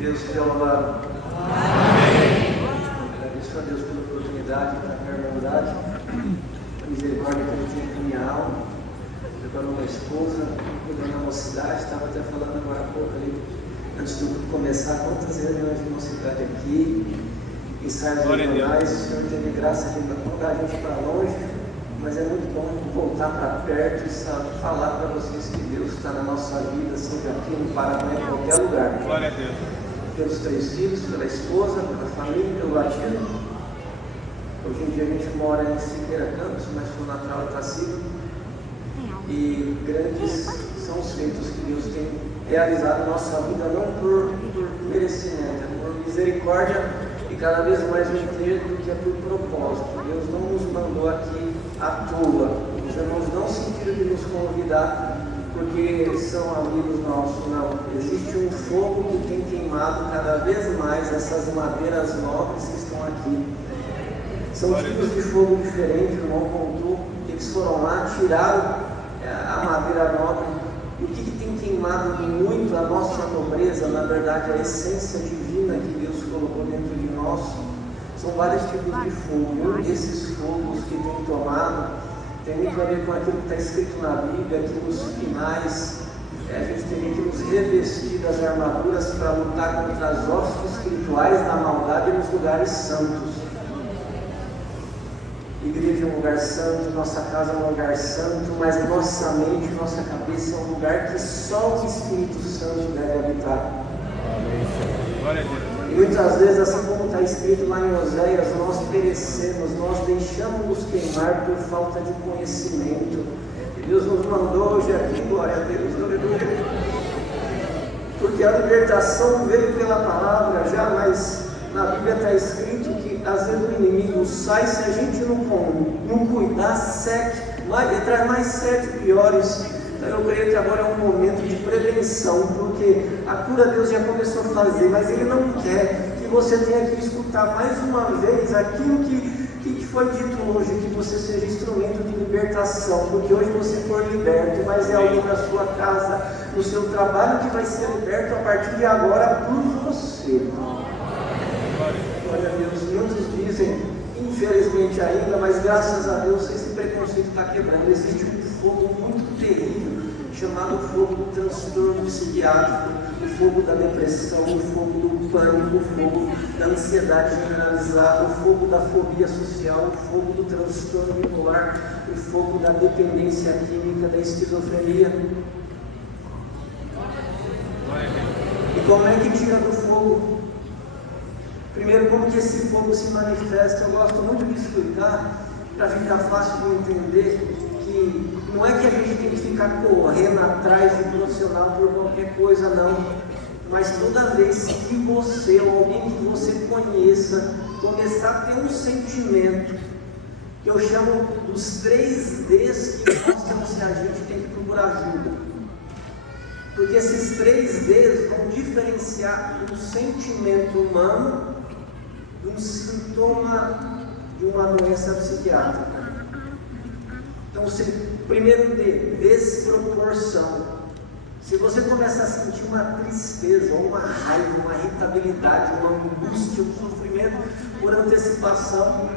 Deus seja louvado. Amém. Agradeço a Deus pela oportunidade, pela irmandade, a misericórdia que Ele tem com minha alma. Preparou uma esposa, cuidando da mocidade. Estava até falando agora há pouco ali, antes de começar, quantas reuniões de mocidade aqui, ensaios regionais. O Senhor teve graça de mandar a gente para longe, mas é muito bom voltar para perto e falar para vocês que Deus está na nossa vida, seja aqui no Paraná, em qualquer lugar. Glória a Deus. Pelos 3 filhos, pela esposa, pela família, pelo latino. Hoje em dia a gente mora em Siqueira Campos, mas sou natural de Taciba. E grandes são os feitos que Deus tem realizado na nossa vida, não por merecimento, é por misericórdia e cada vez mais inteiro do que é por propósito. Deus não nos mandou aqui à toa. Os irmãos não sentiram de nos convidar porque são amigos nossos, não. Existe um fogo que tem queimado cada vez mais essas madeiras nobres que estão aqui. São tipos de fogo diferentes, o irmão contou, que eles foram lá, tiraram a madeira nobre. E o que tem queimado muito a nossa nobreza, na verdade, a essência divina que Deus colocou dentro de nós, são vários tipos de fogo. E um desses fogos que tem tomado tem muito a ver com aquilo que está escrito na Bíblia, que nos finais a gente tem que nos revestir das armaduras para lutar contra as hostes espirituais da maldade nos lugares santos. Igreja é um lugar santo, nossa casa é um lugar santo, mas nossa mente, nossa cabeça é um lugar que só o Espírito Santo deve habitar. E muitas vezes, assim como está escrito lá em Oséias, nós perecemos, nós deixamos-nos queimar por falta de conhecimento. E Deus nos mandou hoje aqui, glória a Deus, aleluia. Porque a libertação veio pela palavra já, mas na Bíblia está escrito que às vezes o inimigo sai, se a gente não cuidar, 7, traz mais 7 piores. Então eu creio que agora é um momento de prevenção, porque a cura Deus já começou a fazer, mas Ele não quer que você tenha que escutar mais uma vez aquilo que foi dito hoje, que você seja instrumento de libertação, porque hoje você for liberto, mas é alguém na sua casa, no seu trabalho, que vai ser liberto a partir de agora por você. Glória a Deus. Muitos dizem, infelizmente ainda, mas graças a Deus esse preconceito está quebrando. Existe um fogo muito terrível chamado fogo do transtorno psiquiátrico, o fogo da depressão, o fogo do pânico, o fogo da ansiedade generalizada, o fogo da fobia social, o fogo do transtorno bipolar, o fogo da dependência química, da esquizofrenia. E como é que tira do fogo? Primeiro, como que esse fogo se manifesta? Eu gosto muito de explicar, para ficar fácil de entender, que não é que a gente tem que ficar correndo atrás de profissional por qualquer coisa, não. Mas toda vez que você, ou alguém que você conheça, começar a ter um sentimento, que eu chamo dos 3 Ds que mostram se a gente tem que procurar ajuda. Porque esses 3 Ds vão diferenciar um sentimento humano de um sintoma de uma doença psiquiátrica. Então, primeiro D, desproporção. Se você começa a sentir uma tristeza, ou uma raiva, uma irritabilidade, uma angústia, um sofrimento por antecipação,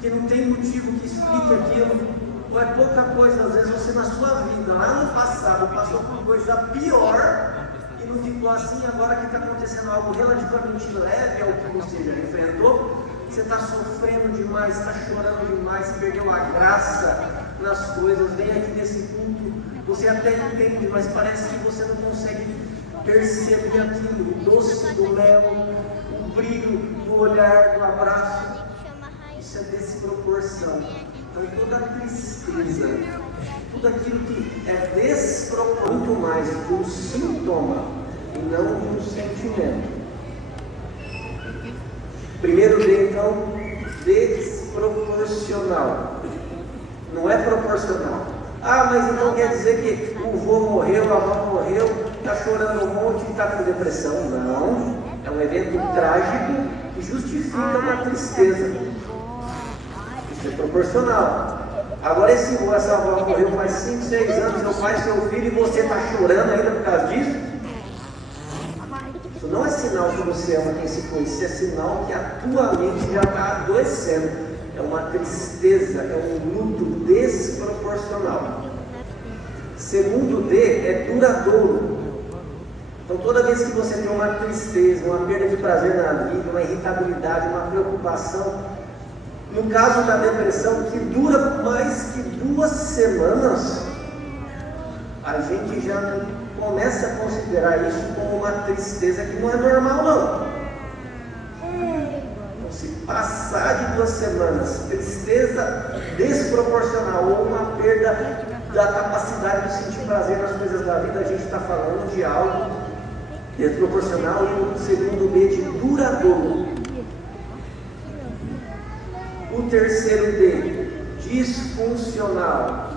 que não tem motivo que explique aquilo, ou é pouca coisa, às vezes você na sua vida, lá no passado, passou por coisa pior, e não ficou assim, agora que está acontecendo algo relativamente leve ao que você já enfrentou, você está sofrendo demais, está chorando demais, você perdeu a graça nas coisas, vem aqui nesse culto, você até entende, mas parece que você não consegue perceber aquilo, o doce do mel, o brilho do olhar, do abraço. Isso é desproporção. Então toda tristeza, tudo aquilo que é desproporcional, muito mais de um sintoma e não de um sentimento. Primeiro D, então, desproporcional. Não é proporcional. Ah, mas então quer dizer que o vô morreu, a avó morreu, está chorando um monte e está com depressão. Não, é um evento trágico que justifica uma tristeza. Isso é proporcional. Agora esse vô, essa avó morreu faz 5, 6 anos, seu pai, seu filho, e você está chorando ainda por causa disso? Isso não é sinal que você ama quem se foi, isso é sinal que a tua mente já está adoecendo. É uma tristeza, é um luto desproporcional. Segundo D, é duradouro. Então toda vez que você tem uma tristeza, uma perda de prazer na vida, uma irritabilidade, uma preocupação, no caso da depressão, que dura mais que 2 semanas, a gente já começa a considerar isso como uma tristeza que não é normal, não. Então, se passar de 2 semanas, tristeza desproporcional ou uma perda da capacidade de sentir prazer nas coisas da vida, a gente está falando de algo desproporcional e o segundo B de duradouro. O terceiro D, disfuncional.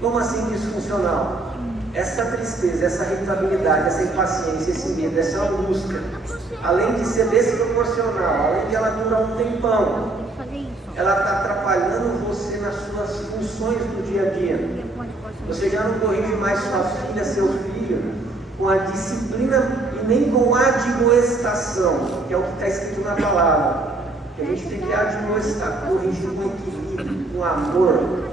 Como assim disfuncional? Essa tristeza, essa irritabilidade, essa impaciência, esse medo, essa angústia, além de ser desproporcional, além de ela durar um tempão, ela está atrapalhando você nas suas funções do dia a dia. Você já não corrige mais sua filha, seu filho, com a disciplina e nem com a admoestação, que é o que está escrito na palavra. Que a gente tem que admoestar, corrigir com equilíbrio, com amor.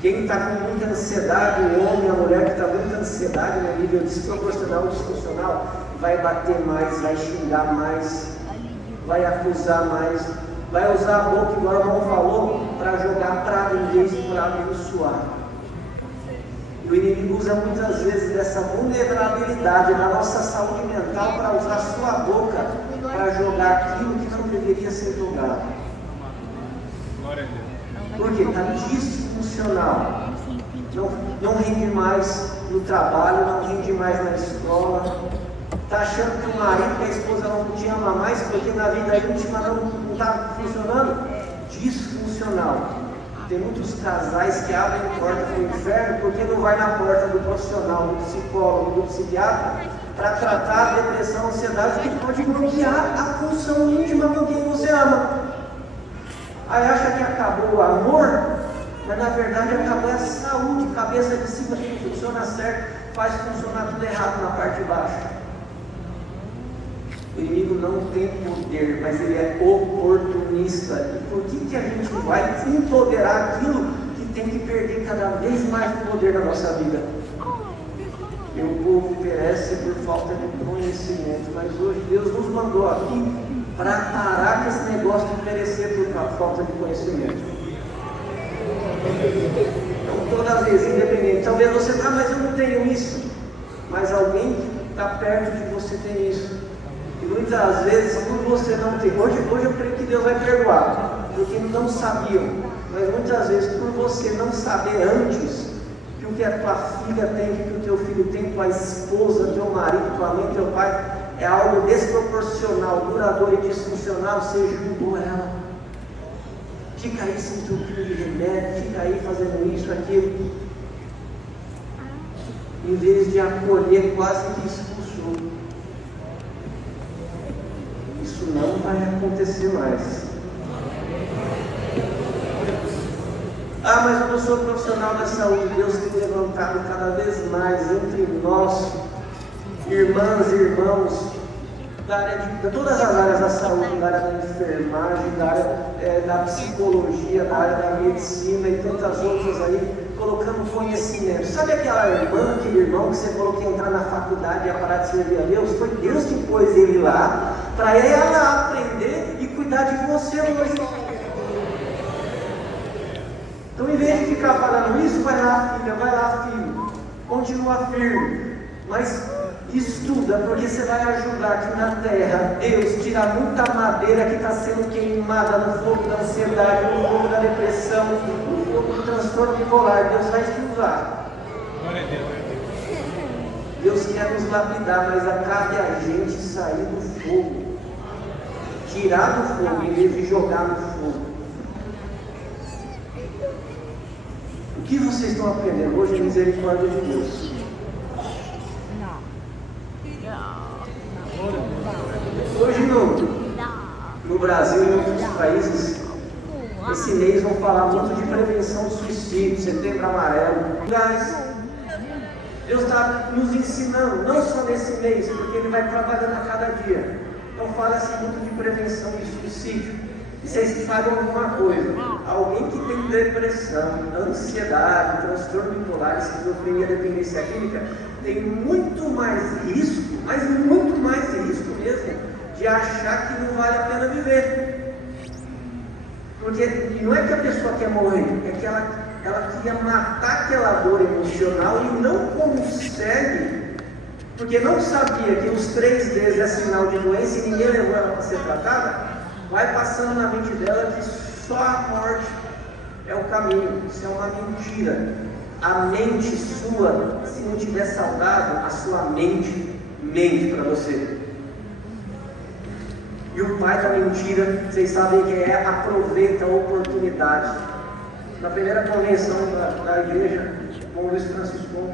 Quem está com muita ansiedade, o homem, a mulher que está com muita ansiedade no nível desproporcional, disfuncional, vai bater mais, vai xingar mais, vai acusar mais, vai usar a boca, igual o irmão falou, para jogar praga em vez de para abençoar. E o inimigo usa muitas vezes dessa vulnerabilidade na nossa saúde mental para usar a sua boca para jogar aquilo que não deveria ser jogado. Porque está disfuncional. Não rende mais no trabalho, não rende mais na escola. Está achando que o marido e a esposa não te ama mais porque na vida íntima não está funcionando? Disfuncional. Tem muitos casais que abrem porta para o inferno porque não vai na porta do profissional, do psicólogo, do psiquiatra, para tratar a depressão, a ansiedade, que pode bloquear a função íntima com quem você ama. Aí acha que acabou o amor, mas na verdade acabou a saúde, cabeça de cima que não funciona certo, faz funcionar tudo errado na parte de baixo. O inimigo não tem poder, mas ele é oportunista. E por que a gente vai empoderar aquilo que tem que perder cada vez mais poder na nossa vida? E o povo perece por falta de conhecimento, mas hoje Deus nos mandou aqui para parar com esse negócio de perecer por falta de conhecimento. Então toda vez, independente, talvez você, mas eu não tenho isso, mas alguém que está perto de você tem isso. E muitas vezes, por você não ter, hoje eu creio que Deus vai perdoar, porque não sabiam, mas muitas vezes por você não saber antes que o que a tua filha tem, que o teu filho tem, tua esposa, teu marido, tua mãe, teu pai, é algo desproporcional, duradouro e disfuncional, você julgou ela. Fica aí sem teu filho de remédio, fica aí fazendo isso, aquilo, em vez de acolher, quase que expulsou. Isso não vai acontecer mais. Ah, mas eu não sou profissional da saúde. Deus tem levantado cada vez mais entre nós, irmãs e irmãos, de todas as áreas da saúde, da área da enfermagem, da área da psicologia, da área da medicina e tantas outras aí, colocando conhecimento. Sabe aquela irmã, aquele irmão que você falou que ia entrar na faculdade e ia parar de servir a Deus? Foi Deus que pôs ele lá, para ela aprender e cuidar de você hoje. Então, em vez de ficar falando isso, vai lá, filha, vai lá, filho, continua firme, mas estuda, porque você vai ajudar aqui na terra, Deus, tirar muita madeira que está sendo queimada no fogo da ansiedade, no fogo da depressão, no fogo do transtorno bipolar. Deus vai te usar. Deus quer nos lapidar, mas cabe a gente sair do fogo, tirar do fogo em vez de jogar no fogo. O que vocês estão aprendendo hoje é misericórdia de Deus. Hoje no Brasil e em outros países, esse mês vão falar muito de prevenção do suicídio, Setembro Amarelo. Mas Deus está nos ensinando, não só nesse mês, porque Ele vai trabalhando a cada dia. Então fala-se muito de prevenção de suicídio. E vocês sabem alguma coisa? Alguém que tem depressão, ansiedade, transtorno bipolar, esquizofrenia, dependência química, tem muito mais risco, mas muito mais risco mesmo, de achar que não vale a pena viver. Porque não é que a pessoa quer morrer, é que ela queria matar aquela dor emocional e não consegue, porque não sabia que os 3 Ds é sinal de doença e ninguém levou ela para ser tratada. Vai passando na mente dela que só a morte é o caminho. Isso é uma mentira. A mente sua, se não estiver saudável, a sua mente mente para você. E o pai da mentira, vocês sabem que é aproveita a oportunidade. Na primeira convenção da igreja, com o Luiz Francisco,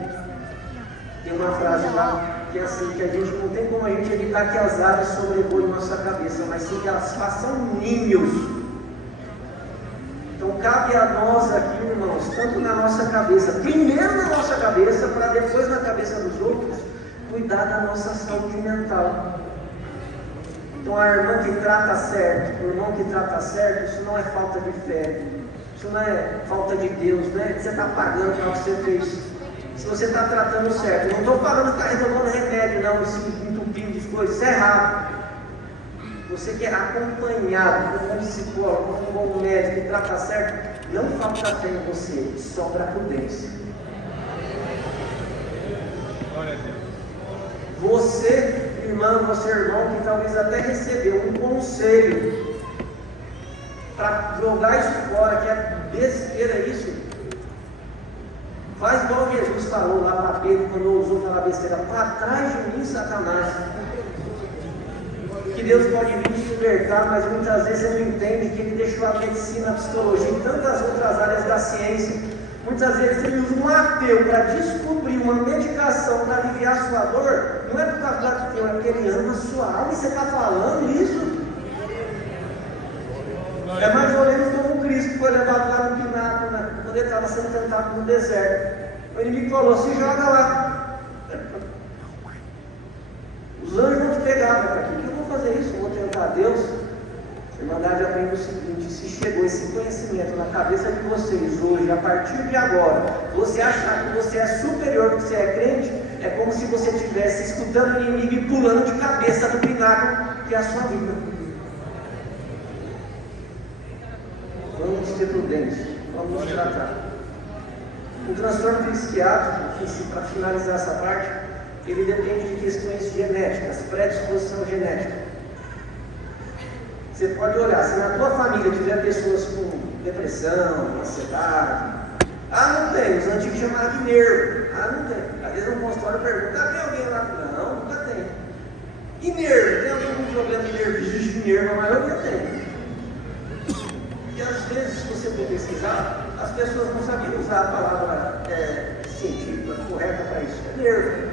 tem uma frase lá que é assim, que a gente não tem como a gente evitar que as aves sobrevoem nossa cabeça, mas sim que elas façam ninhos. Então cabe a nós aqui, irmãos, tanto na nossa cabeça, primeiro na nossa cabeça, para depois na cabeça dos outros, cuidar da nossa saúde mental. Então a irmã que trata certo, o irmão que trata certo, isso não é falta de fé, isso não é falta de Deus, não é que você está pagando para o que você fez. Se você está tratando certo, não estou falando que está resolvendo remédio, não, se entupindo de coisas, isso é errado. Você que é acompanhado por um psicólogo, por um bom médico que trata certo, não falta fé em você, sobra prudência. Glória a Deus. Você, irmã, você, irmão, que talvez até recebeu um conselho para jogar isso fora, que é besteira isso. Faz igual Jesus falou lá para Pedro, quando usou aquela besteira: para trás de mim, Satanás. Que Deus pode vir te libertar, mas muitas vezes você não entende que Ele deixou a medicina, a psicologia e tantas outras áreas da ciência. Muitas vezes Ele usa um ateu para descobrir uma medicação para aliviar a sua dor. Não é por causa do ateu, é porque Ele ama a sua alma. E você está falando isso? É mais ou menos como o Cristo que foi levado lá no pináculo, né? Quando ele estava sendo tentado no deserto. O inimigo falou: se joga lá. Os anjos vão te pegar, mas para que eu vou fazer isso? Eu vou tentar Deus? A Irmandade aprende o seguinte: se chegou esse conhecimento na cabeça de vocês hoje, a partir de agora, você achar que você é superior, que você é crente, é como se você estivesse escutando o inimigo e pulando de cabeça do pináculo que é a sua vida. Vamos ter prudência, vamos nos tratar. O transtorno psiquiátrico, para finalizar essa parte, ele depende de questões genéticas, predisposição genética. Você pode olhar, se na tua família tiver pessoas com depressão, ansiedade, não tem, os antigos chamaram de nervo, não tem. Às vezes no consultório pergunta: tem alguém lá? Não, nunca tem. E nervo? Tem alguém com problema de nervite, de nervo? A maioria tem. E às vezes, se você for pesquisar, as pessoas não sabiam usar a palavra científica correta para isso. É nervo.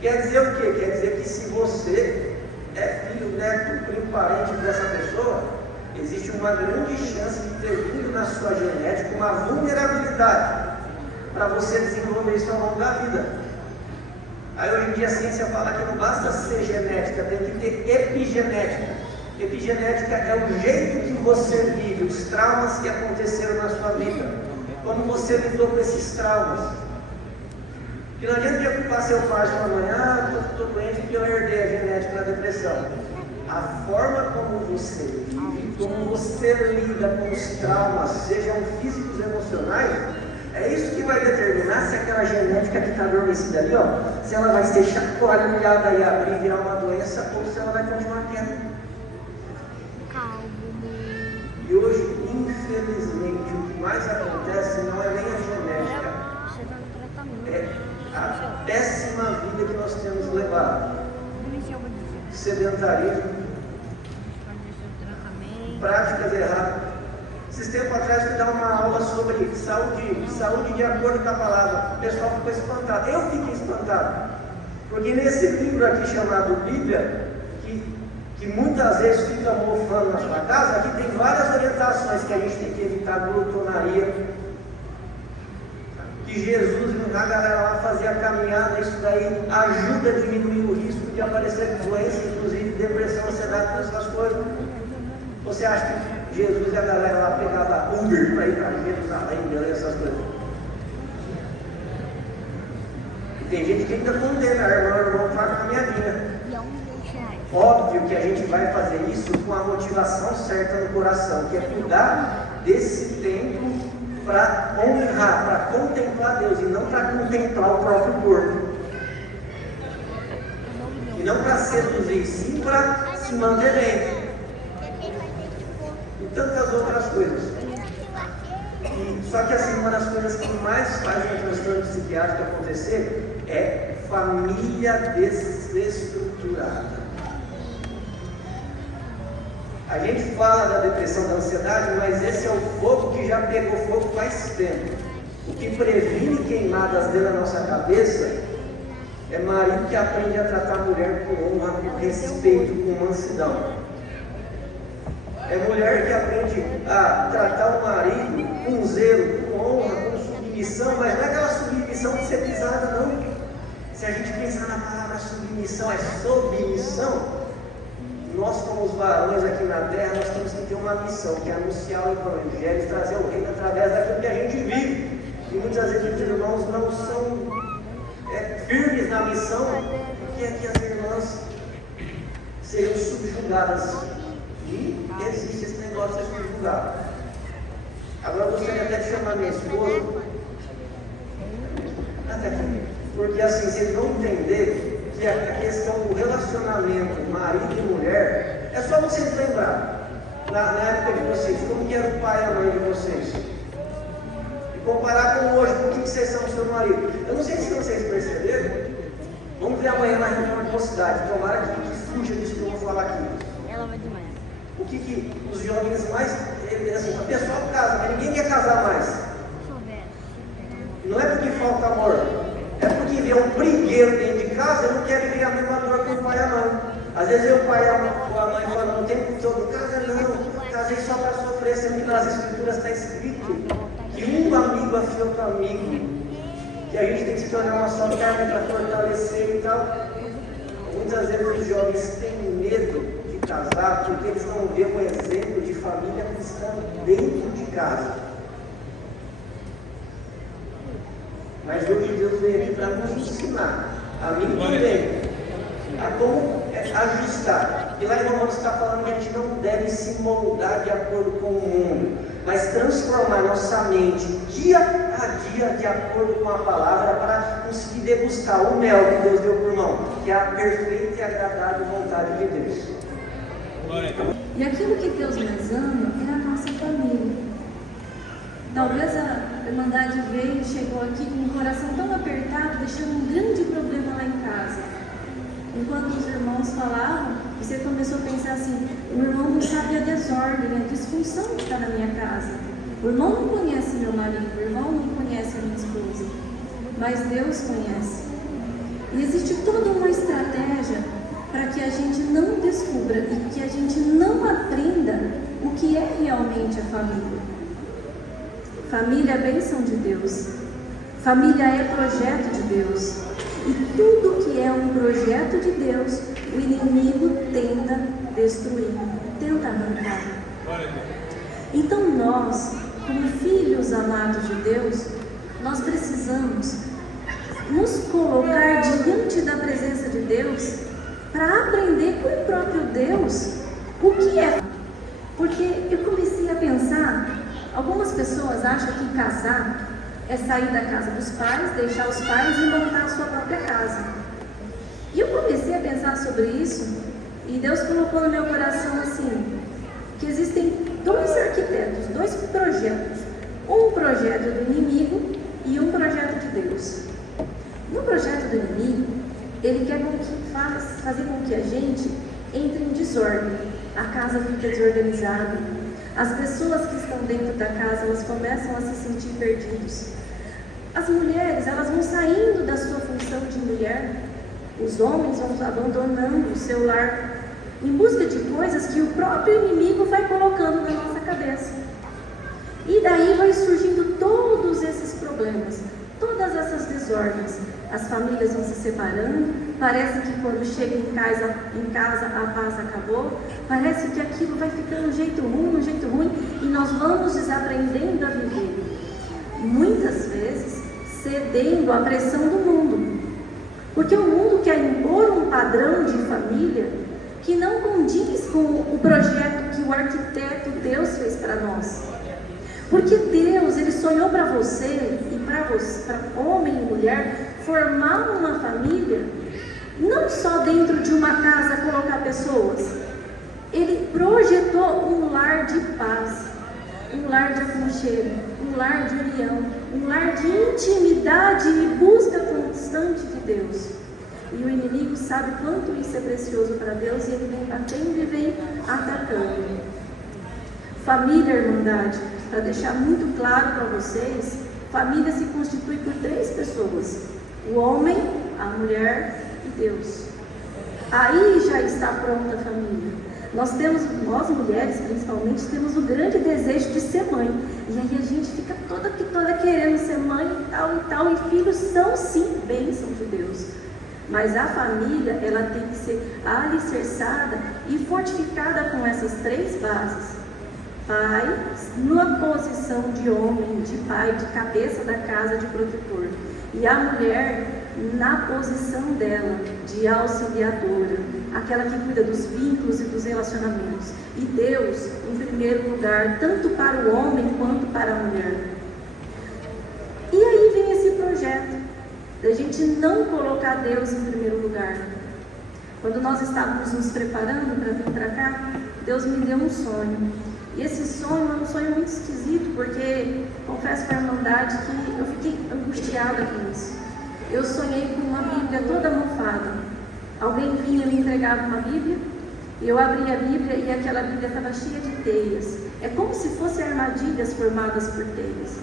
Quer dizer o quê? Quer dizer que se você é filho, neto, primo, parente dessa pessoa, existe uma grande chance de ter vindo na sua genética uma vulnerabilidade para você desenvolver isso ao longo da vida. Aí hoje em dia a ciência fala que não basta ser genética, tem que ter epigenética. Epigenética é o jeito que você vive, os traumas que aconteceram na sua vida, como você lidou com esses traumas. Porque não adianta preocupar seu pai e sua mãe: estou doente porque eu herdei a genética da depressão. A forma como você vive, como você lida com os traumas, sejam físicos ou emocionais, é isso que vai determinar se aquela genética que está adormecida ali, se ela vai ser chacoalhada e abrir e virar uma doença, ou se ela vai continuar quieta. E hoje, infelizmente, o que mais acontece não é nem a genética, é a péssima vida que nós temos levado. Sedentarismo, práticas erradas. Esses tempos atrás fui dar uma aula sobre saúde de acordo com a palavra. O pessoal ficou espantado, eu fiquei espantado, porque nesse livro aqui chamado Bíblia, que muitas vezes fica mofando na sua casa, aqui tem várias orientações que a gente tem que evitar: glutonaria, que Jesus a galera lá fazer a caminhada, isso daí ajuda a diminuir o risco de aparecer doença, inclusive depressão, ansiedade, todas essas coisas. Você acha que Jesus e a galera lá pegava Uber para ir para Jerusalém, Belém, essas coisas? E tem gente que ainda condena, irmão, faz a caminhadinha. Óbvio que a gente vai fazer isso com a motivação certa no coração, que é cuidar desse tempo para honrar, para contemplar Deus, e não para contemplar o próprio corpo. E não para seduzir, sim para se manter bem. E tantas outras coisas. Só que assim, uma das coisas que mais fazem o transtorno psiquiátrico acontecer é família desestruturada. A gente fala da depressão, da ansiedade, mas esse é o fogo que já pegou fogo faz tempo. O que previne queimadas dentro da nossa cabeça é marido que aprende a tratar a mulher com honra, com respeito, com mansidão. É mulher que aprende a tratar o marido com zelo, com honra, com submissão, mas não é aquela submissão de ser pisada, não. Se a gente pensar na palavra submissão, é submissão. Nós, como os varões aqui na terra, nós temos que ter uma missão, que é anunciar o Evangelho, trazer o reino através daquilo que a gente vive. E muitas vezes os irmãos não são firmes na missão, porque é que as irmãs seriam subjugadas. E existe esse negócio de ser subjugado. Agora eu gostaria até de chamar minha esposa, porque assim, vocês vão entender que a questão do relacionamento marido e mulher, é só vocês lembrar, na época de vocês, como que era o pai e a mãe de vocês. E comparar com hoje, com o que vocês são do seu marido. Eu não sei se vocês perceberam, vamos ver amanhã na reunião de mocidade, tomara que fuja disso que eu vou falar aqui. Ela vai de manhã. O que os jovens mais, assim, o pessoal casa, mas ninguém quer casar mais. Não é porque falta amor, é porque vê um brigueiro dentro de casa e não quer viver a mesma dor que o pai e a mãe. Às vezes o pai e a mãe falam, não tem tempo todo, casa não, casei só para sofrer, sendo que nas escrituras está escrito que um amigo afia outro amigo, que a gente tem que se tornar uma só carne para fortalecer e tal. Muitas vezes os jovens têm medo de casar porque eles não vêem um exemplo de família cristã dentro de casa. Mas hoje Deus veio aqui para nos ensinar, a mim também, a como ajustar. E lá em Romanos está falando que a gente não deve se moldar de acordo com o mundo, mas transformar nossa mente dia a dia de acordo com a palavra para conseguir degustar o mel que Deus deu por mão, que é a perfeita e agradável vontade de Deus. E aquilo que Deus mais ama é a nossa família. Talvez a Irmandade veio e chegou aqui com um coração tão apertado, deixando um grande problema lá em casa. Enquanto os irmãos falavam, você começou a pensar assim: o irmão não sabe a desordem, a disfunção que está na minha casa. O irmão não conhece meu marido, o irmão não conhece a minha esposa, mas Deus conhece. E existe toda uma estratégia para que a gente não descubra e que a gente não aprenda o que é realmente a família. Família é a bênção de Deus. Família é projeto de Deus. E tudo que é um projeto de Deus, o inimigo tenta destruir, tenta arrancar. Então nós, como filhos amados de Deus, nós precisamos nos colocar diante da presença de Deus para aprender com o próprio Deus o que é. Porque eu comecei a pensar, algumas pessoas acham que casar é sair da casa dos pais, deixar os pais e montar a sua própria casa. E eu comecei a pensar sobre isso e Deus colocou no meu coração assim, que existem dois arquitetos, dois projetos. Um projeto do inimigo e um projeto de Deus. No projeto do inimigo, ele quer fazer com que a gente entre em desordem. A casa fica desorganizada. As pessoas que estão dentro da casa, elas começam a se sentir perdidos. As mulheres, elas vão saindo da sua função de mulher. Os homens vão abandonando o seu lar em busca de coisas que o próprio inimigo vai colocando na nossa cabeça. E daí vai surgindo todos esses problemas. todas essas desordens. As famílias vão se separando, parece que quando chega em casa a paz acabou, parece que aquilo vai ficando um jeito ruim, e nós vamos desaprendendo a viver. Muitas vezes cedendo à pressão do mundo, porque o mundo quer impor um padrão de família que não condiz com o projeto que o arquiteto Deus fez para nós. Porque Deus, Ele sonhou para você e para homem e mulher, formar uma família, não só dentro de uma casa colocar pessoas. Ele projetou um lar de paz, um lar de aconchego, um lar de união, um lar de intimidade e busca constante de Deus. E o inimigo sabe quanto isso é precioso para Deus, e ele vem batendo e vem atacando. Família, irmandade, para deixar muito claro para vocês, família se constitui por 3 pessoas: o homem, a mulher e Deus. Aí já está pronta a família. Nós mulheres principalmente, temos o grande desejo de ser mãe. E aí a gente fica toda querendo ser mãe e tal. E filhos são sim bênçãos de Deus. Mas a família, ela tem que ser alicerçada e fortificada com essas 3 bases. Pai, numa posição de homem, de pai, de cabeça da casa, de protetor. E a mulher, na posição dela, de auxiliadora, aquela que cuida dos vínculos e dos relacionamentos. E Deus, em primeiro lugar, tanto para o homem quanto para a mulher. E aí vem esse projeto da gente não colocar Deus em primeiro lugar. Quando nós estávamos nos preparando para vir para cá, Deus me deu um sonho. E esse sonho é um sonho muito esquisito, porque confesso para a irmandade que eu fiquei angustiada com isso. Eu sonhei com uma Bíblia toda mofada. Alguém vinha e me entregava uma Bíblia, e eu abria a Bíblia e aquela Bíblia estava cheia de teias. É como se fossem armadilhas formadas por teias.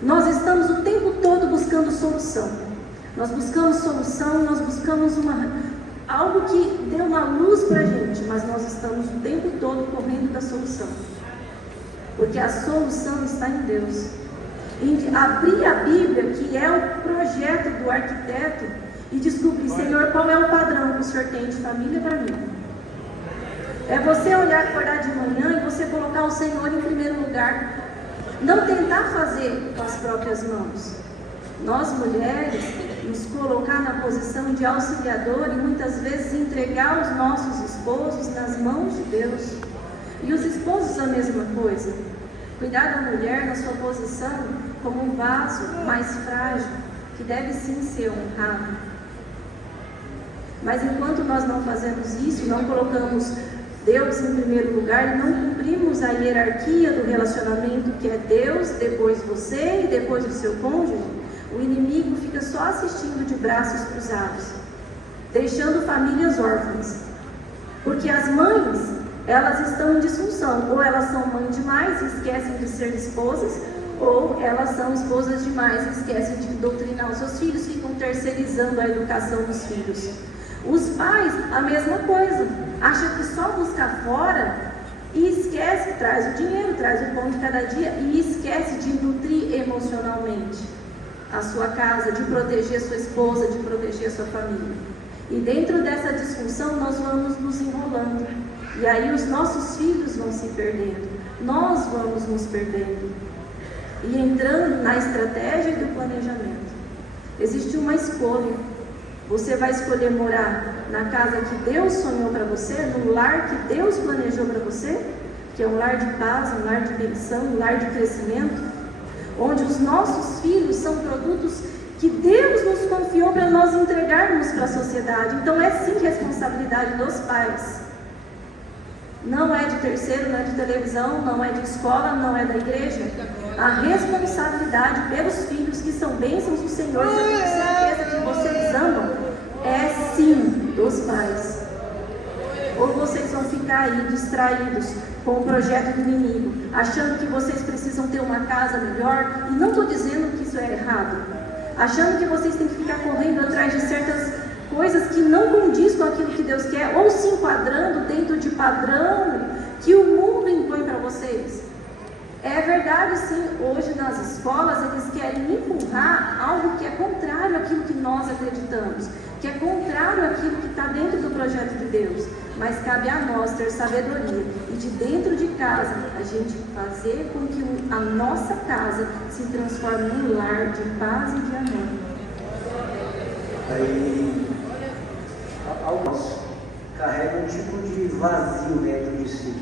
Nós estamos o tempo todo buscando solução. Nós buscamos solução, nós buscamos algo que dê uma luz para a gente, mas nós estamos o tempo todo correndo da solução. Porque a solução está em Deus. Em abrir a Bíblia, que é o projeto do arquiteto, e descobrir, Senhor, qual é o padrão que o Senhor tem de família para mim. É você olhar, acordar de manhã e você colocar o Senhor em primeiro lugar. Não tentar fazer com as próprias mãos. Nós mulheres, nos colocar na posição de auxiliador e muitas vezes entregar os nossos esposos nas mãos de Deus. E os esposos a mesma coisa. Cuidar da mulher na sua posição como um vaso mais frágil, que deve sim ser honrado. Mas enquanto nós não fazemos isso, não colocamos Deus em primeiro lugar, e não cumprimos a hierarquia do relacionamento, que é Deus, depois você e depois o seu cônjuge, o inimigo fica só assistindo de braços cruzados, deixando famílias órfãs. Porque as mães, elas estão em disfunção, ou elas são mães demais e esquecem de ser esposas, ou elas são esposas demais e esquecem de doutrinar os seus filhos, ficam terceirizando a educação dos filhos. Os pais, a mesma coisa, acham que só buscar fora e esquece, traz o dinheiro, traz o pão de cada dia e esquece de nutrir emocionalmente a sua casa, de proteger sua esposa, de proteger sua família. E dentro dessa disfunção nós vamos nos enrolando, e aí os nossos filhos vão se perdendo, nós vamos nos perdendo e entrando na estratégia do planejamento. Existe uma escolha. Você vai escolher morar na casa que Deus sonhou para você, no lar que Deus planejou para você, que é um lar de paz, um lar de bênção, um lar de crescimento, onde os nossos filhos são produtos que Deus nos confiou para nós entregarmos para a sociedade. Então é sim responsabilidade dos pais. Não é de terceiro, não é de televisão, não é de escola, não é da igreja. A responsabilidade pelos filhos que são bênçãos do Senhor, que eu tenho certeza que vocês amam, é sim dos pais. Ou vocês vão ficar aí distraídos com o projeto do inimigo, achando que vocês precisam ter uma casa melhor, e não estou dizendo que isso é errado, achando que vocês têm que ficar correndo atrás de certas coisas que não condiz com aquilo que Deus quer, ou se enquadrando dentro de padrão que o mundo impõe para vocês. É verdade, sim, hoje nas escolas eles querem empurrar algo que é contrário àquilo que nós acreditamos, que é contrário àquilo que está dentro do projeto de Deus. Mas cabe a nós ter sabedoria e de dentro de casa a gente fazer com que a nossa casa se transforme num lar de paz e de amor. Aí, alguns carregam um tipo de vazio dentro de si.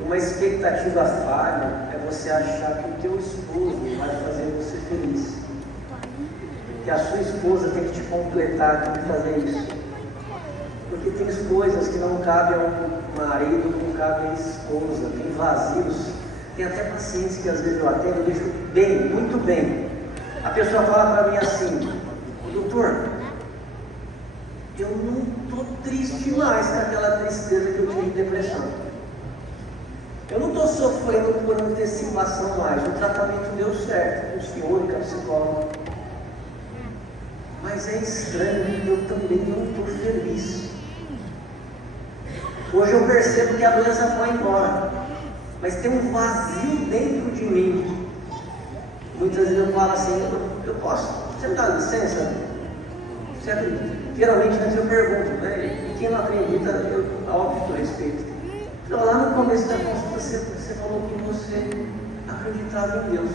Uma expectativa falha é você achar que o teu esposo vai fazer você feliz. Que a sua esposa tem que te completar, tem que fazer isso. Porque tem coisas que não cabem ao marido, não cabem à esposa, tem vazios. Tem até pacientes que às vezes eu atendo, eu deixo bem, muito bem. A pessoa fala para mim assim: doutor, eu não estou triste mais com aquela tristeza que eu tive de depressão. Eu não estou sofrendo por antecipação mais. O tratamento deu certo com o senhor e com a psicóloga. Mas é estranho que eu também não estou feliz. Hoje eu percebo que a doença foi embora, mas tem um vazio dentro de mim. Muitas vezes eu falo assim: eu posso? Você me dá licença? Você acredita? Geralmente antes eu pergunto, né? E quem não acredita, óbvio que eu respeito. Então, lá no começo da consulta, você falou que você acreditava em Deus.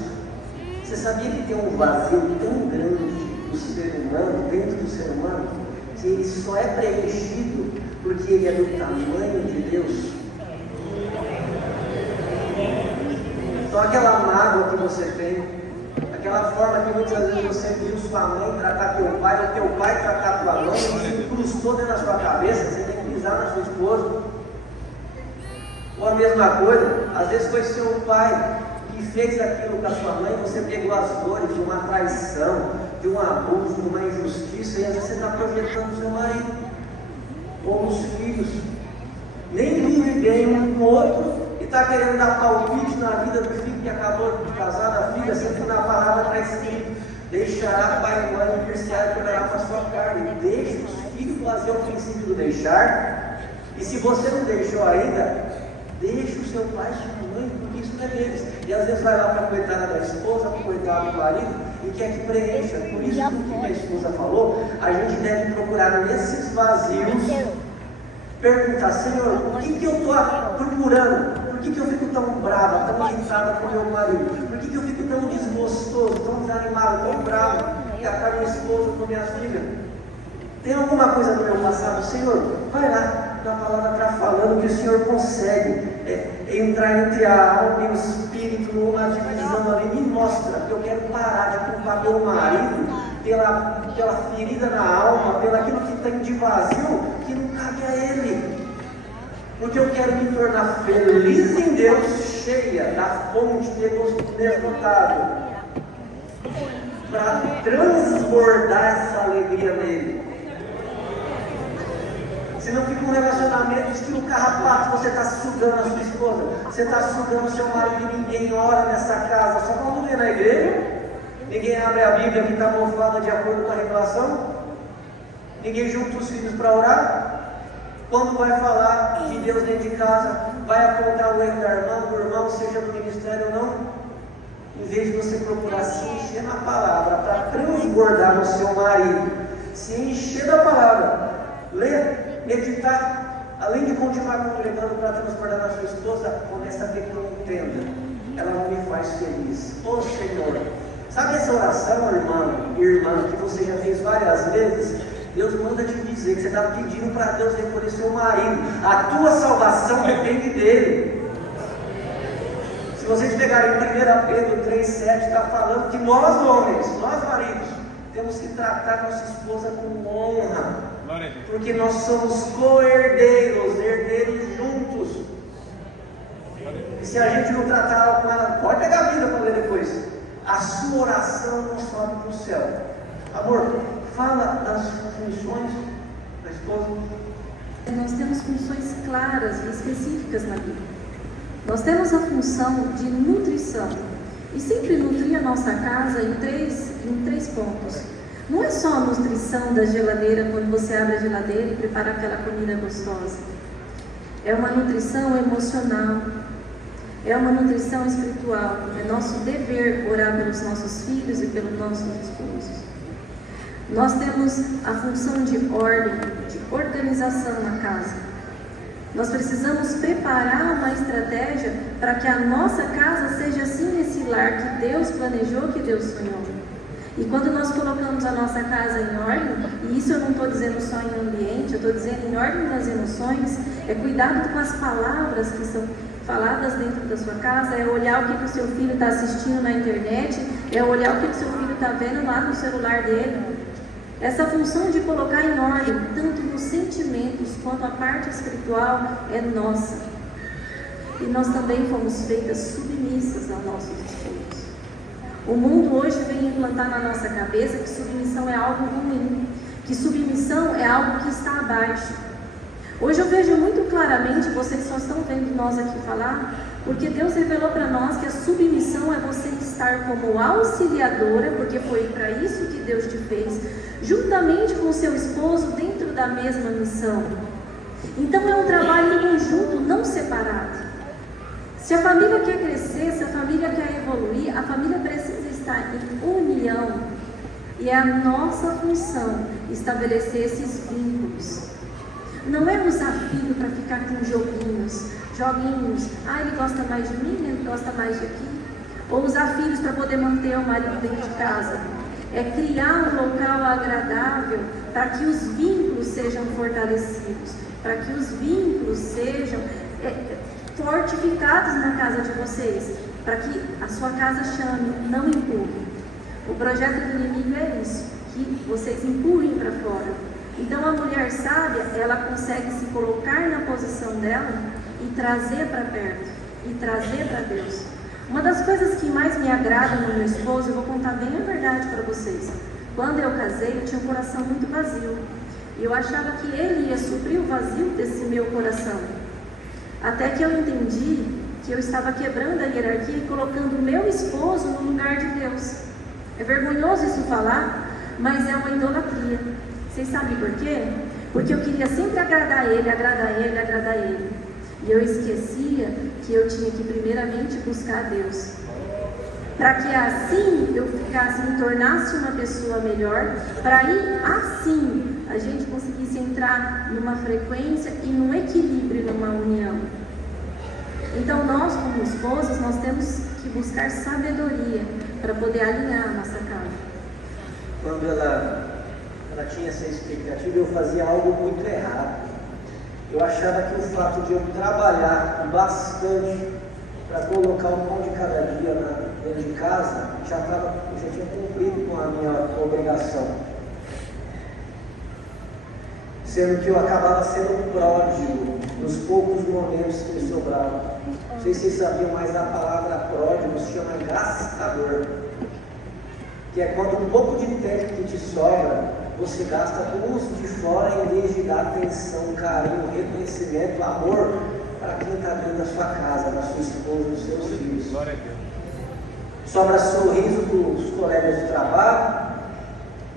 Você sabia que tem um vazio tão grande do ser humano, dentro do ser humano, que ele só é preenchido porque ele é do tamanho de Deus? Então, aquela mágoa que você tem, aquela forma que muitas vezes você viu sua mãe tratar teu pai, ou teu pai tratar tua mãe, se incrustou dentro da sua cabeça, você tem que pisar na sua esposa. Ou a mesma coisa, às vezes foi seu pai que fez aquilo com a sua mãe, você pegou as dores de uma traição, de um abuso, de uma injustiça, e às vezes você está projetando o seu marido, ou os filhos. Nem vive bem um com o outro, e está querendo dar palpite na vida do filho que acabou de casar, da filha, sempre na palavra está escrito: deixará pai e mãe, ir-se-á e tornará para a sua carne. Deixa os filhos fazer o princípio do deixar, e se você não deixou ainda, deixa o seu pai e sua mãe, porque isso não é deles. E às vezes vai lá para a coitada da esposa, para o coitado do marido, e quer que preencha. Por isso que a esposa falou, a gente deve procurar nesses vazios, perguntar: Senhor, o que eu estou procurando? Por que eu fico tão brava, tão irritada com o meu marido? Por que eu fico tão desgostoso, tão desanimado, tão bravo com a minha esposa, com a minha filha? Tem alguma coisa do meu passado? Senhor, vai lá. A palavra está falando que o Senhor consegue entrar entre a alma e o espírito numa divisão ali. Me mostra que eu quero parar de culpar meu marido pela ferida na alma, pelo aquilo que tem de vazio que não cabe a ele. Porque eu quero me tornar feliz em Deus, cheia da fonte inesgotável, para transbordar essa alegria nele. Se não fica um relacionamento estilo carrapato, você está sugando a sua esposa, você está sugando o seu marido, e ninguém ora nessa casa, só quando vem na igreja, ninguém abre a Bíblia que está mofada de acordo com a revelação, ninguém junta os filhos para orar. Quando vai falar de Deus dentro de casa, vai apontar o erro da irmã, do irmão, seja no ministério ou não, em vez de você procurar se encher na palavra para transbordar no seu marido, se encher da palavra, ler, meditar, além de continuar congregando para transbordar na sua esposa, começa a ter contenda. Ela não me faz feliz. Ô Senhor, sabe essa oração, irmã, que você já fez várias vezes? Deus manda te dizer que você está pedindo para Deus recolher seu marido. A tua salvação depende dele. Se vocês pegarem 1 Pedro 3,7, está falando que nós homens, nós maridos, temos que tratar nossa esposa com honra, porque nós somos co-herdeiros, herdeiros juntos. E se a gente não tratar ela com ela, pode pegar a Bíblia para ler depois, a sua oração não sobe para o céu. Amor, fala das funções da esposa. Nós temos funções claras e específicas na Bíblia. Nós temos a função de nutrição, e sempre nutrir a nossa casa em três pontos. Não é só a nutrição da geladeira, quando você abre a geladeira e prepara aquela comida gostosa. É uma nutrição emocional. É uma nutrição espiritual. É nosso dever orar pelos nossos filhos e pelos nossos esposos. Nós temos a função de ordem, de organização na casa. Nós precisamos preparar uma estratégia para que a nossa casa seja assim esse lar que Deus planejou, que Deus sonhou. E quando nós colocamos a nossa casa em ordem, e isso eu não estou dizendo só em ambiente, eu estou dizendo em ordem das emoções, é cuidado com as palavras que são faladas dentro da sua casa, é olhar o que o seu filho está assistindo na internet, é olhar o que o seu filho está vendo lá no celular dele. Essa função de colocar em ordem, tanto nos sentimentos quanto a parte espiritual, é nossa. E nós também fomos feitas submissas aos nossos esposos. O mundo hoje vem implantar na nossa cabeça que submissão é algo ruim, que submissão é algo que está abaixo. Hoje eu vejo muito claramente, vocês só estão vendo nós aqui falar, porque Deus revelou para nós que a submissão é você estar como auxiliadora, porque foi para isso que Deus te fez, juntamente com o seu esposo dentro da mesma missão. Então é um trabalho em conjunto, não separado. Se a família quer crescer, se a família quer evoluir, a família precisa estar em união. E é a nossa função estabelecer esses vínculos. Não é usar filho para ficar com joguinhos. Ele gosta mais de mim, ele gosta mais de aqui. Ou usar filhos para poder manter o marido dentro de casa. É criar um local agradável para que os vínculos sejam fortalecidos, para que os vínculos sejam fortificados na casa de vocês, para que a sua casa chame, não empurre. O projeto do inimigo é isso, que vocês empurrem para fora. Então a mulher sábia, ela consegue se colocar na posição dela e trazer para perto, e trazer para Deus. Uma das coisas que mais me agrada no meu esposo, eu vou contar bem a verdade para vocês. Quando eu casei, eu tinha um coração muito vazio. E eu achava que ele ia suprir o vazio desse meu coração. Até que eu entendi que eu estava quebrando a hierarquia e colocando o meu esposo no lugar de Deus. É vergonhoso isso falar, mas é uma idolatria. Vocês sabem por quê? Porque eu queria sempre agradar ele, agradar ele, agradar ele. E eu esquecia que eu tinha que primeiramente buscar Deus. Para que assim eu me tornasse uma pessoa melhor, para aí assim a gente conseguisse entrar numa frequência e num equilíbrio, numa união. Então nós, como esposas, nós temos que buscar sabedoria para poder alinhar a nossa casa. Quando ela tinha essa expectativa, eu fazia algo muito errado. Eu achava que o fato de eu trabalhar bastante para colocar o pão de cada dia dentro de casa, já tinha cumprido com a minha obrigação. Sendo que eu acabava sendo pródigo nos poucos momentos que me sobravam. Não sei se vocês sabiam, mas a palavra pródigo se chama gastador. Que é quando um pouco de tempo que te sobra, você gasta com os de fora em vez de dar atenção, carinho, reconhecimento, amor para quem está dentro da sua casa, da sua esposa, dos seus filhos. Sobra sorriso dos colegas de trabalho,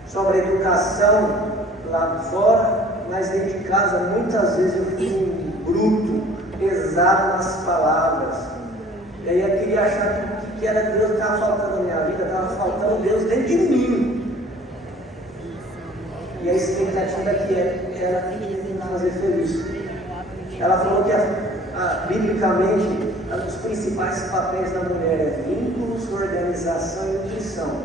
sobra educação lá fora, mas dentro de casa muitas vezes eu fui bruto, pesado nas palavras. E aí eu queria achar que era Deus que estava faltando na minha vida, estava faltando Deus dentro de mim. E a expectativa que era me fazer feliz. Ela falou que biblicamente os principais papéis da mulher é vínculos, organização e nutrição.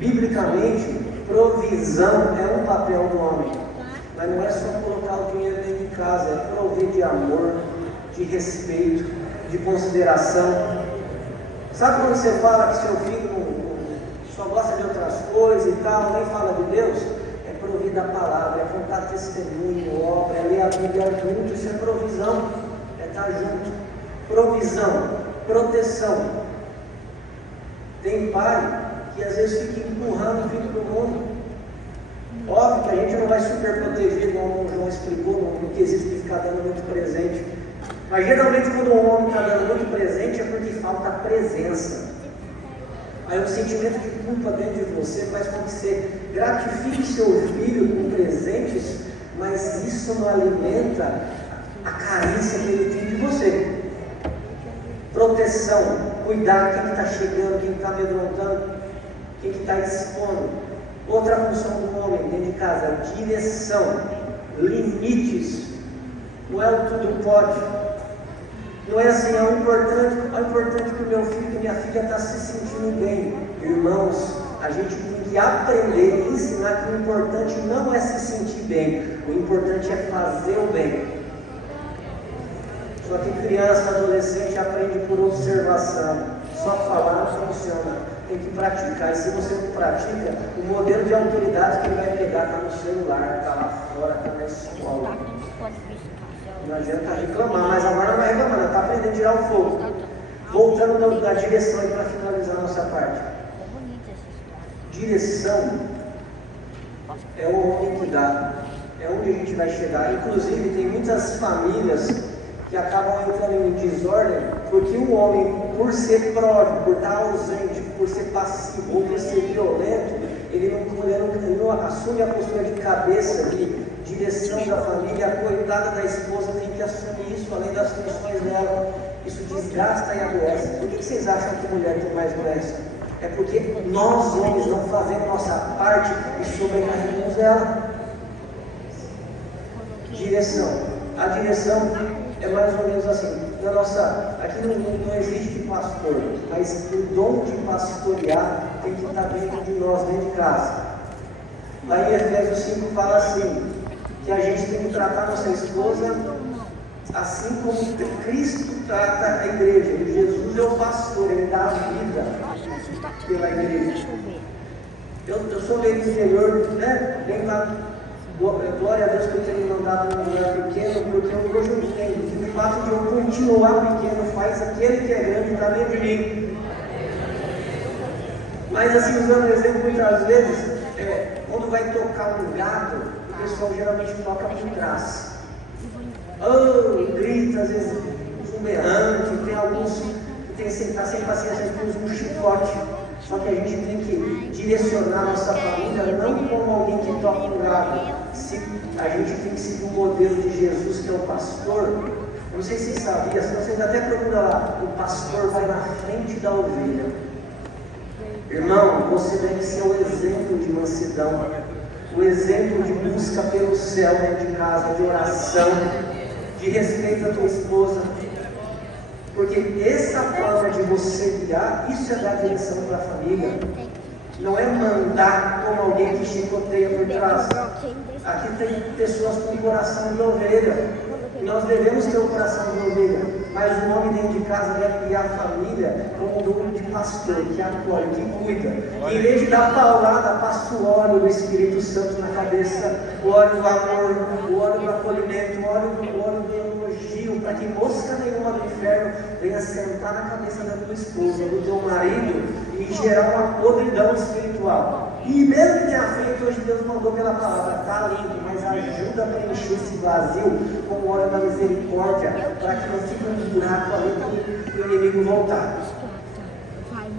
Biblicamente, provisão é um papel do homem, mas não é só colocar o dinheiro dentro de casa, é prover de amor, de respeito, de consideração. Sabe quando você fala que seu filho só gosta de outras coisas e tal, nem fala de Deus? Prover da palavra, é contar testemunho, obra, é ler a Bíblia junto, isso é provisão, é estar junto. Provisão, proteção. Tem pai que às vezes fica empurrando o filho para o mundo. Óbvio que a gente não vai super proteger, como o João explicou, no quesito de ficar dando muito presente. Mas geralmente quando um homem está dando muito presente é porque falta presença. Aí o sentimento de culpa dentro de você faz com que você gratifique seu filho com presentes, mas isso não alimenta a carência que ele tem de você. proteção, cuidar quem está chegando, quem está amedrontando, quem está expondo. Outra função do homem dentro de casa, direção, limites. Não é o tudo pode. Não é assim, é o importante que o meu filho e minha filha está se sentindo bem. Irmãos, a gente tem que aprender e ensinar que o importante não é se sentir bem, o importante é fazer o bem. Só que criança, adolescente aprende por observação, só falar não funciona, tem que praticar. E se você não pratica, o modelo de autoridade que ele vai pegar está no celular, está lá fora, está na escola. Não adianta reclamar, mas agora não vai reclamar, está aprendendo a tirar o fogo. Voltando da direção aí para finalizar a nossa parte. Direção é o homem que dá, é onde a gente vai chegar. Inclusive, tem muitas famílias que acabam entrando em desordem porque o homem, por ser pródigo, por estar ausente, por ser passivo ou por ser violento, ele não assume a postura de cabeça, de direção da família. A coitada da esposa tem que assumir isso, além das funções dela. Isso desgasta e adoece. Por que vocês acham que mulher tem mais doença? É porque nós, homens, não fazemos nossa parte e sobrecarregamos ela. Direção. A direção é mais ou menos assim. Aqui não existe pastor, mas o dom de pastorear tem que estar dentro de nós, dentro de casa. Lá em Efésios 5 fala assim, que a gente tem que tratar nossa esposa assim como Cristo trata a igreja. E Jesus é o pastor, ele dá a vida pela igreja. Eu sou meio do interior, né? Bem lá, glória a Deus que eu tenho mandado num lugar pequeno, porque hoje eu entendo que o fato de eu continuar pequeno faz aquele que é grande estar dentro de mim. Mas assim, usando o exemplo, muitas vezes, quando vai tocar um gado, o pessoal geralmente toca por trás. Grita, às vezes fumeante, tem alguns que está sem paciência, que usam um chicote. Só que a gente tem que direcionar nossa família não como alguém que toca um gado. A gente tem que seguir o modelo de Jesus, que é o pastor. Não sei se vocês sabiam, se vocês até procuram lá, o pastor vai na frente da ovelha. Irmão, você deve ser o exemplo de mansidão, o exemplo de busca pelo céu dentro de casa, de oração, de respeito à tua esposa. Porque essa forma de você guiar, isso é dar direção para a família. Não é mandar como alguém que chicoteia por trás. Aqui tem pessoas com coração de ovelha. E nós devemos ter o coração de ovelha. Mas o homem dentro de casa deve guiar a família como um grupo de pastor, que acolhe, que cuida. E em vez de dar paulada, passa o óleo do Espírito Santo na cabeça, o óleo do amor, o óleo do acolhimento, o óleo do elogio, para que mosca nenhuma do inferno venha sentar na cabeça da tua esposa, do teu marido, e gerar uma podridão espiritual. E mesmo que tenha feito, hoje Deus mandou pela palavra, está lindo, mas ajuda a preencher esse vazio com o óleo da misericórdia, para que não fique um buraco ali para o inimigo voltar.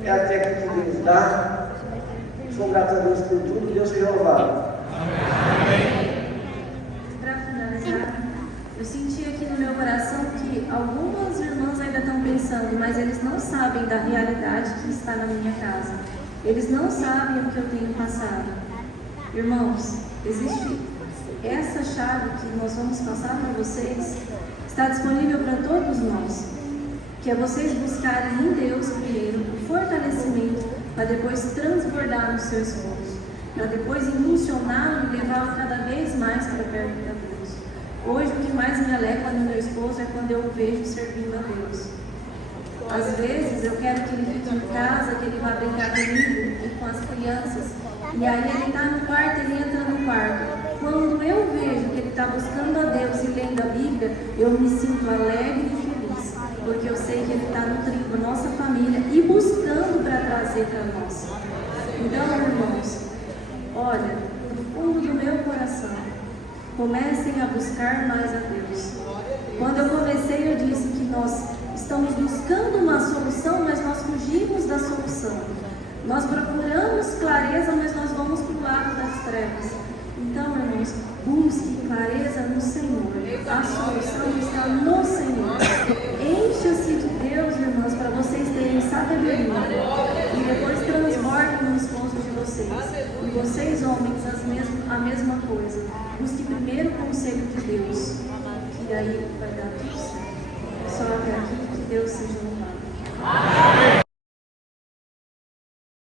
É a técnica que Deus dá. Sou grato a Deus por tudo. Deus seja louvado. Para finalizar, eu senti aqui no meu coração que algumas irmãs ainda estão pensando, mas eles não sabem da realidade que está na minha casa. Eles não sabem o que eu tenho passado. Irmãos, existe essa chave que nós vamos passar para vocês, está disponível para todos nós, que é vocês buscarem em Deus primeiro o fortalecimento, para depois transbordar no seu esforço, para depois impulsioná-lo e levá-lo cada vez mais para perto de Deus. Hoje o que mais me alegra no meu esposo é quando eu o vejo servindo a Deus. Às vezes eu quero que ele fique em casa, que ele vá brincar comigo e com as crianças, e aí ele está no quarto, ele entra no quarto. Quando eu vejo que ele está buscando a Deus e lendo a Bíblia, eu me sinto alegre e feliz, porque eu sei que ele está nutrindo a nossa família e buscando para trazer para nós. Então, irmãos, olha, do fundo do meu coração, comecem a buscar mais a Deus. Quando eu comecei, eu disse que nós estamos buscando uma solução, mas nós fugimos da solução. Nós procuramos clareza, mas nós vamos para o lado das trevas. Então, irmãos, busque clareza no Senhor. A solução está no Senhor. Encha-se de Deus, irmãos, para vocês. E vocês, homens, a mesma coisa. Busque primeiro o conselho de Deus, que daí vai dar tudo certo. Só até aqui, que Deus seja louvado.